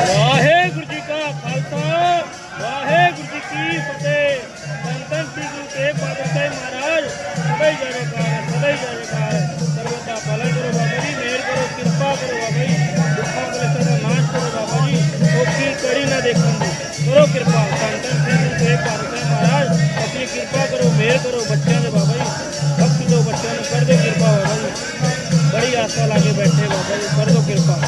ਵਾਹਿਗੁਰੂ ਜੀ ਕਾ ਖਾਲਸਾ, ਵਾਹਿਗੁਰੂ ਜੀ ਕੀ ਫਤਿਹ। ਧੰਨ ਸ੍ਰੀ ਗੁਰੂ ਤੇਗ ਬਹਾਦਰ ਸਾਹਿਬ ਮਹਾਰਾਜ, ਸਦਾ ਹੀ ਜੈਕਾਰ, ਸਦਾ ਹੀ ਜੈਕਾਰ। ਸਰਬਤ ਦਾ ਭਲਾ ਕਰੋ ਬਾਬਾ ਜੀ ਮਿਹਰ ਕਰੋ, ਕਿਰਪਾ ਕਰੋ ਬਾਬਾ ਜੀ, ਦੁੱਖਾਂ ਕਲੇਸ਼ਾਂ ਦਾ ਨਾਸ਼ ਕਰੋ ਬਾਬਾ ਜੀ ਔਖੀ ਕੜੀ ਨਾ ਦੇਖਣ ਦੀ। ਕਰੋ ਕਿਰਪਾ ਧੰਨ ਸ੍ਰੀ ਗੁਰੂ ਤੇਗ ਬਹਾਦਰ ਸਾਹਿਬ ਮਹਾਰਾਜ, ਆਪਣੀ ਕਿਰਪਾ ਕਰੋ ਮਿਹਰ ਕਰੋ ਬੱਚਿਆਂ ਦੇ ਬਾਬਾ ਜੀ। ਬਖਸ਼ ਦਿਓ ਬੱਚਿਆਂ ਨੂੰ ਕਰ ਦਿਓ ਕਿਰਪਾ ਬਾਬਾ ਜੀ। ਬੜੀ ਆਸਾ ਲਾ ਕੇ ਬੈਠੇ ਬਾਬਾ ਜੀ, ਕਰ ਦਿਓ ਕਿਰਪਾ।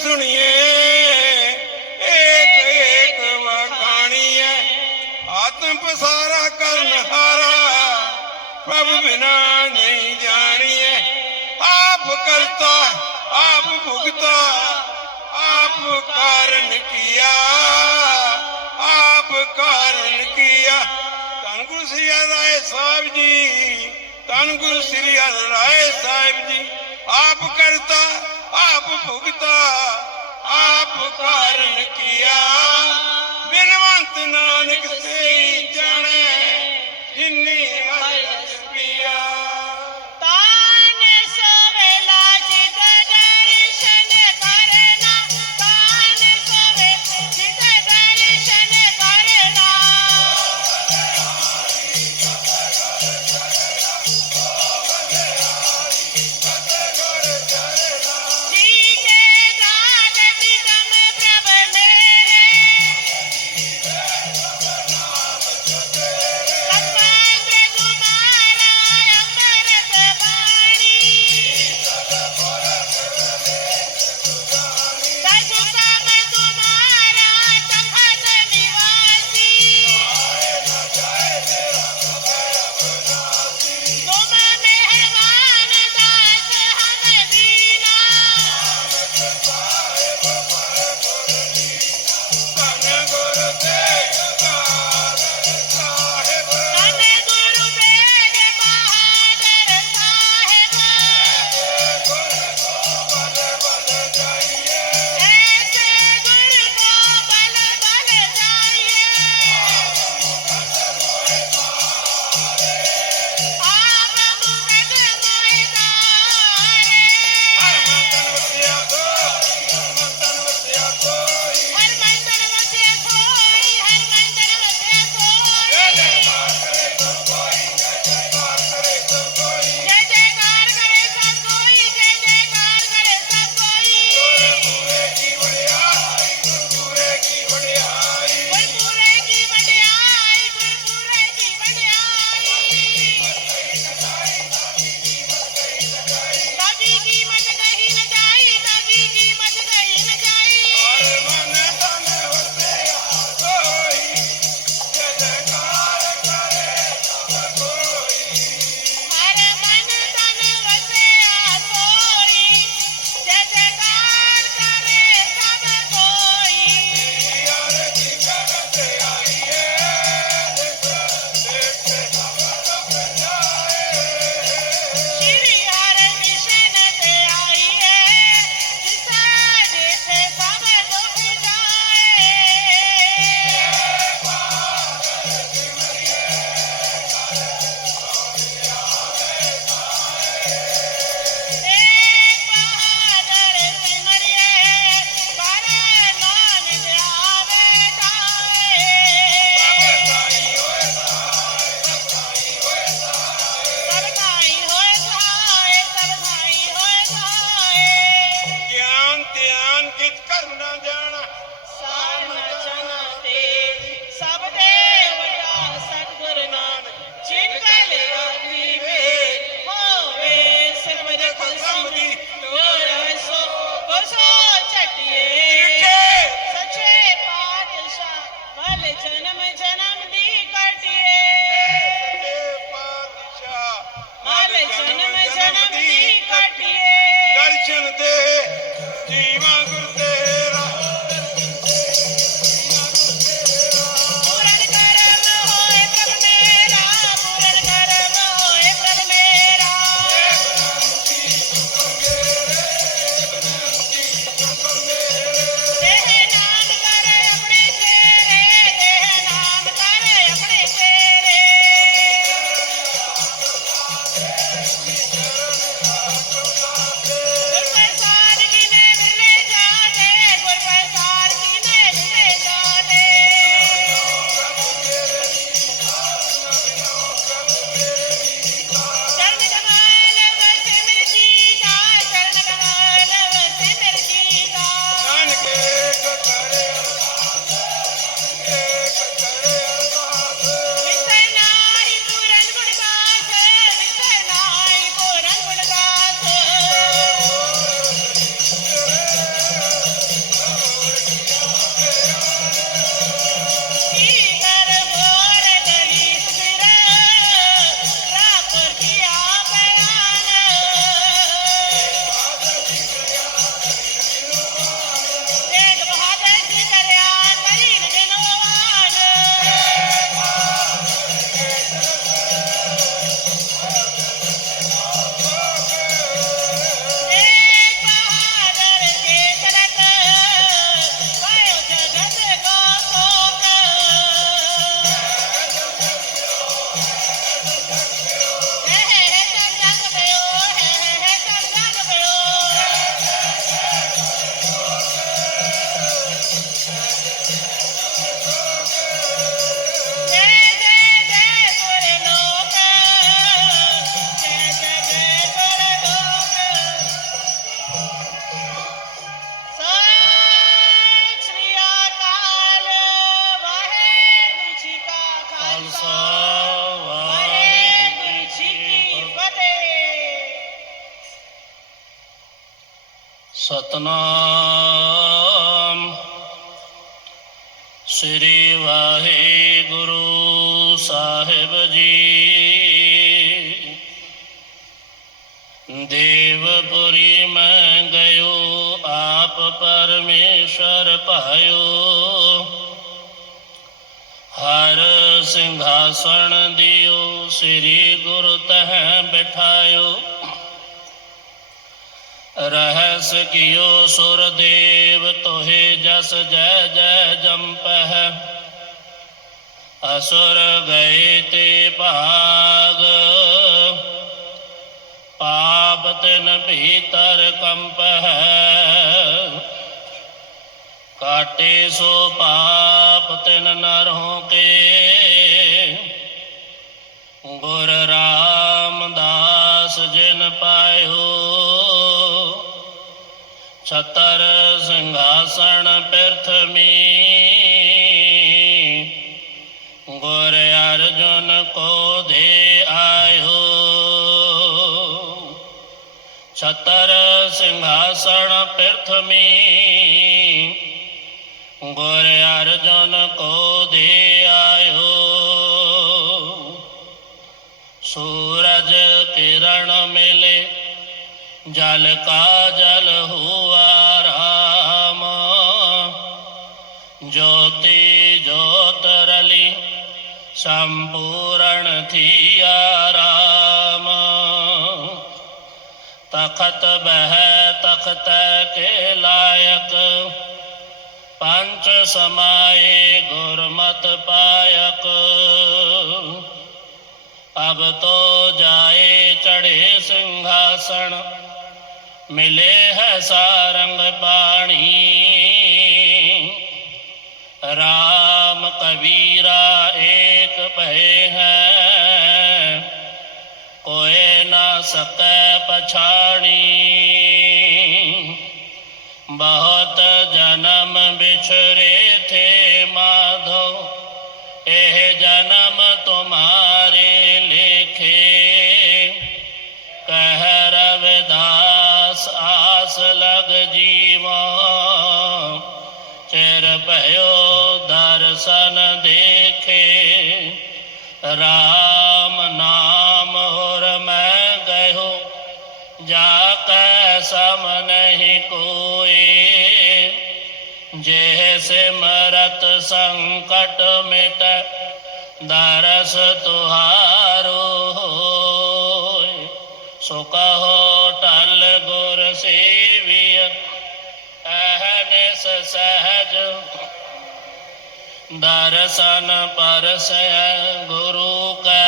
सुनिए, एक एक वाणी है आत्म पसारा कर नारा प्रभु बिना नहीं जानी है आप करता, आप भुगता, आप कारण किया, आप कारण किया। धन गुरु श्री राय साहब जी धन गुरु श्री राय साहब जी, आप करता ਆਪ ਭੁਗਤਾ ਆਪ ਕਾਰਨ ਕੀਆ। ਬਿਨਵੰਤ ਨਾਨਕ ਸੇ ਸਤਨਾਮ ਸ੍ਰੀ ਵਾਹਿਗੁਰੂ ਸਾਹਿਬ ਜੀ ਦੇਵਪੁਰੀ ਮੈਂ ਗਇਓ ਆਪ ਪਰਮੇਸ਼ਰ ਪਾਇਓ ਹਰ ਸਿੰਘਾਸਣ ਦਿਓ ਸ੍ਰੀ ਗੁਰੂ ਤਹ ਬਿਠਾਇਓ ਰਹਿ ਸਕਿਓ ਸੁਰ ਦੇਵ ਤੋਹੇ ਜਸ ਜੈ ਜੈ ਜੰਪਹਿ ਅਸੁਰ ਗਏ ਤੇ ਭਾਗ। ਪਾਪ ਤਿਨ ਭੀਤਰ ਕੰਪਹਿ। ਕਾਟੇ ਸੋ ਪਾਪ ਤਿਨ ਨਰ ਹੋ ਕੇ। ਗੁਰ ਰਾਮਦਾਸ ਜਿਨ ਪਾਇਓ। छतर सिंहासन पृथ्वी गुर अर्जुन को दे आयो। छतर सिंहासन पृथ्वी गुर अर्जुन को दे आयो। सूरज किरण मिले, जल का जल हुआ ज्योति ज्योत रली संपूर्ण थिया राम। तखत बह तखत के लायक, पंच समाये गुरमत पायक। अब तो जाए चढ़े सिंहासन, मिले है सारंग पाणी। राम कबीरा एक पहे है। कोई ना सक पछाणी। बहुत जन्म बिछड़े थे माधव राम नाम और मैं गयो जाके सम नहीं कोई जैसे मरत संकट मिट, दरस तुहारो होय। सो कहो, टल गुर सेविय सहज दर्शन परसय गुरु कै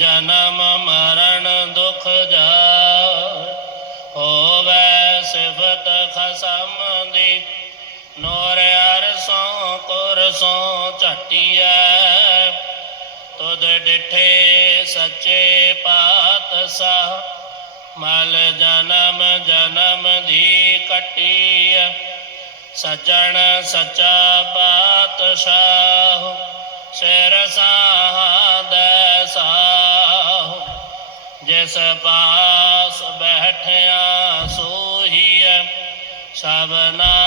जन्म मरण दुख जाय होवे सिफत खसम दी नोर अरसों कुरसों चटिया तुद डिठे सच्चे पातशाह मल जन्म जन्म धी कटिया सजन सच्चा पातशाह शेर साह। जिस पास बैठया सोही सबना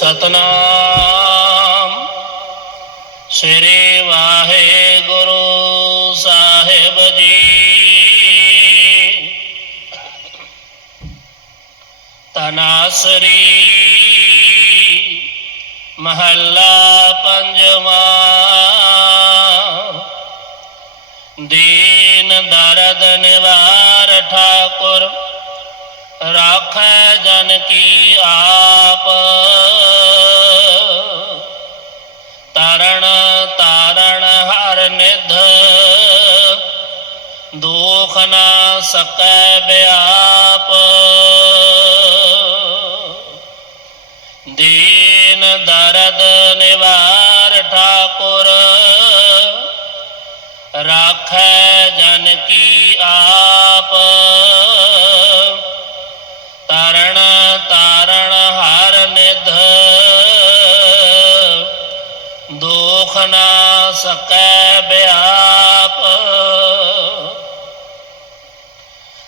ਸਤਨਾਮ ਸ੍ਰੀ ਵਾਹਿਗੁਰੂ ਸਾਹਿਬ ਜੀ ਤਨਾਸਰੀ ਮਹੱਲਾ ਪੰਜਵਾਂ ਦੀਨ ਦਰਦ ਨਿਵਾਰ ਠਾਕੁਰ ਰਾਖੈ ਜਨ ਕੀ ਆਪ। ਤਰਣ ਤਾਰਣ ਹਰ ਨਿਧ। ਦੁਖ ਨਾ ਸਕੈ ਬਿਆਪ। ਦੀਨ ਦਰਦ ਨਿਵਾਰ ਠਾਕੁਰ। ਰਾਖੈ ਜਨ ਕੀ ਆਪ। तरण, तारण हर निध। दुख न सक ब्याप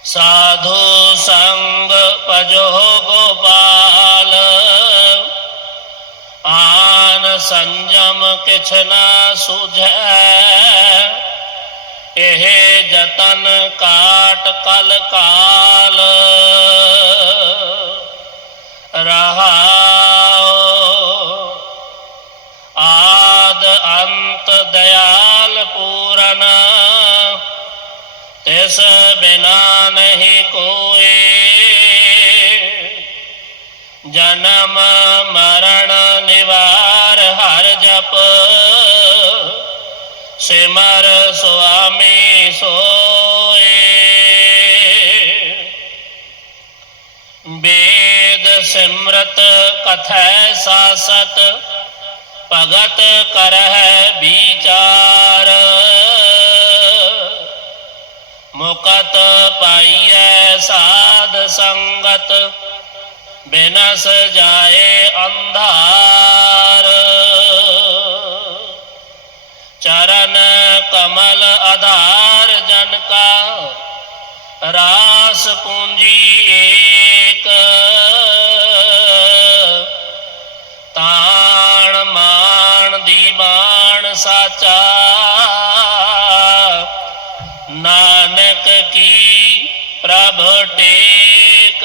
साधु संग पजो गोपाल। आन संयम किछ न सुझ। एहे जतन काट कल काल रहा आद अंत दयाल पूरण तिस बिना नहीं कोई। जन्म मरण निवार हर जप, सिमर स्वामी सो स्मृत कथ सासत भगत करह विचार। मुकत पाइय साध संगत, बिनस जाए अंधार। चरण कमल आधार जन का, रास पूंजी एक। पापी बाण साचा। नानक की प्रभ टेक।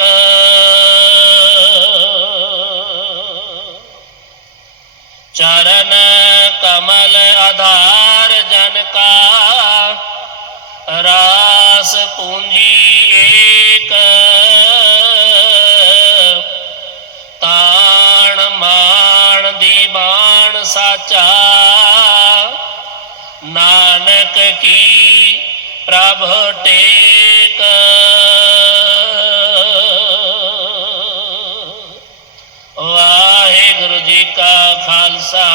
चरण कमल आधार जनका। रास पूंजी एक। की प्रभ टेक वाहे गुरु जी का खालसा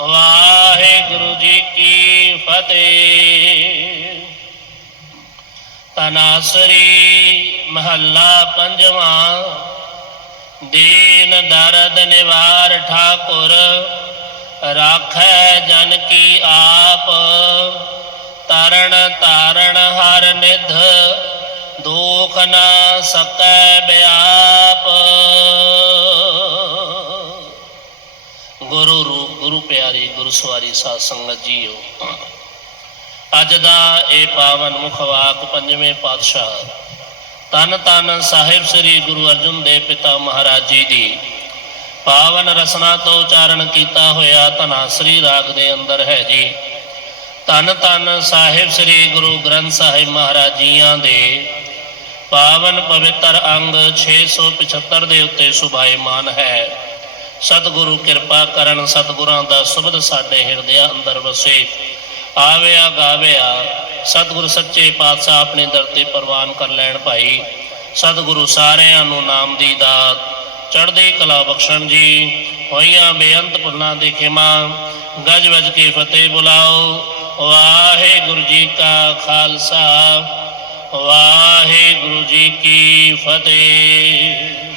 वाहे गुरु जी की फतेह। तनासरी महला पंजवा, दीन दर्द निवार ठाकुर ਰਾਖੈ ਜਨ ਕੀ ਆਪ ਤਰਣ ਤਾਰਣ ਹਰ ਨਿਧ, ਦੁਖ ਨਾ ਸਕੈ ਬਿਆਪ। ਗੁਰੂ ਰੂਪ ਗੁਰੂ ਪਿਆਰੀ, ਗੁਰੂ ਸਵਾਰੀ ਸਾਧ ਸੰਗਤ ਜੀਓ, ਅੱਜ ਦਾ ਇਹ ਪਾਵਨ ਮੁਖਵਾਕ ਪੰਜਵੇਂ ਪਾਤਸ਼ਾਹ, ਤਨ ਤਨ ਸਾਹਿਬ ਸ੍ਰੀ ਗੁਰੂ ਅਰਜਨ ਦੇਵ ਪਿਤਾ ਮਹਾਰਾਜ ਜੀ ਦੀ ਪਾਵਨ ਰਸਨਾ ਤੋਂ ਉਚਾਰਨ ਕੀਤਾ ਹੋਇਆ ਧਨਾਸਰੀ ਰਾਗ ਦੇ ਅੰਦਰ ਹੈ ਜੀ। ਤਨ ਤਨ ਸਾਹਿਬ ਸ੍ਰੀ ਗੁਰੂ ਗ੍ਰੰਥ ਸਾਹਿਬ ਮਹਾਰਾਜ ਜੀਆਂ ਦੇ ਪਾਵਨ ਪਵਿੱਤਰ ਅੰਗ 675 ਦੇ ਉੱਤੇ ਸੁਭਾਇਮਾਨ ਹੈ। ਸਤਿਗੁਰੂ ਕਿਰਪਾ ਕਰਨ ਸਤਿਗੁਰਾਂ ਦਾ ਸ਼ਬਦ ਸਾਡੇ ਹਿਰਦਿਆਂ ਅੰਦਰ ਵਸੇ। ਆਵਿਆ ਗਾਵਿਆ, ਸਤਿਗੁਰੂ ਸੱਚੇ ਪਾਤਸ਼ਾਹ ਆਪਣੇ ਦਰ ਤੇ ਪ੍ਰਵਾਨ ਕਰ ਲੈਣ ਭਾਈ। ਸਤਿਗੁਰੂ ਸਾਰਿਆਂ ਨੂੰ ਨਾਮ ਦੀ ਦਾਤ ਚੜ੍ਹਦੇ ਕਲਾ ਬਖਸ਼ਣ ਜੀ, ਹੋਈਆਂ ਬੇਅੰਤ ਪੁੰਨਾਂ ਦੀ ਖਿਮਾ, ਗਜ ਵਜ ਕੇ ਫਤਿਹ ਬੁਲਾਓ। ਵਾਹਿਗੁਰੂ ਜੀ ਕਾ ਖਾਲਸਾ, ਵਾਹਿਗੁਰੂ ਜੀ ਕੀ ਫਤਿਹ।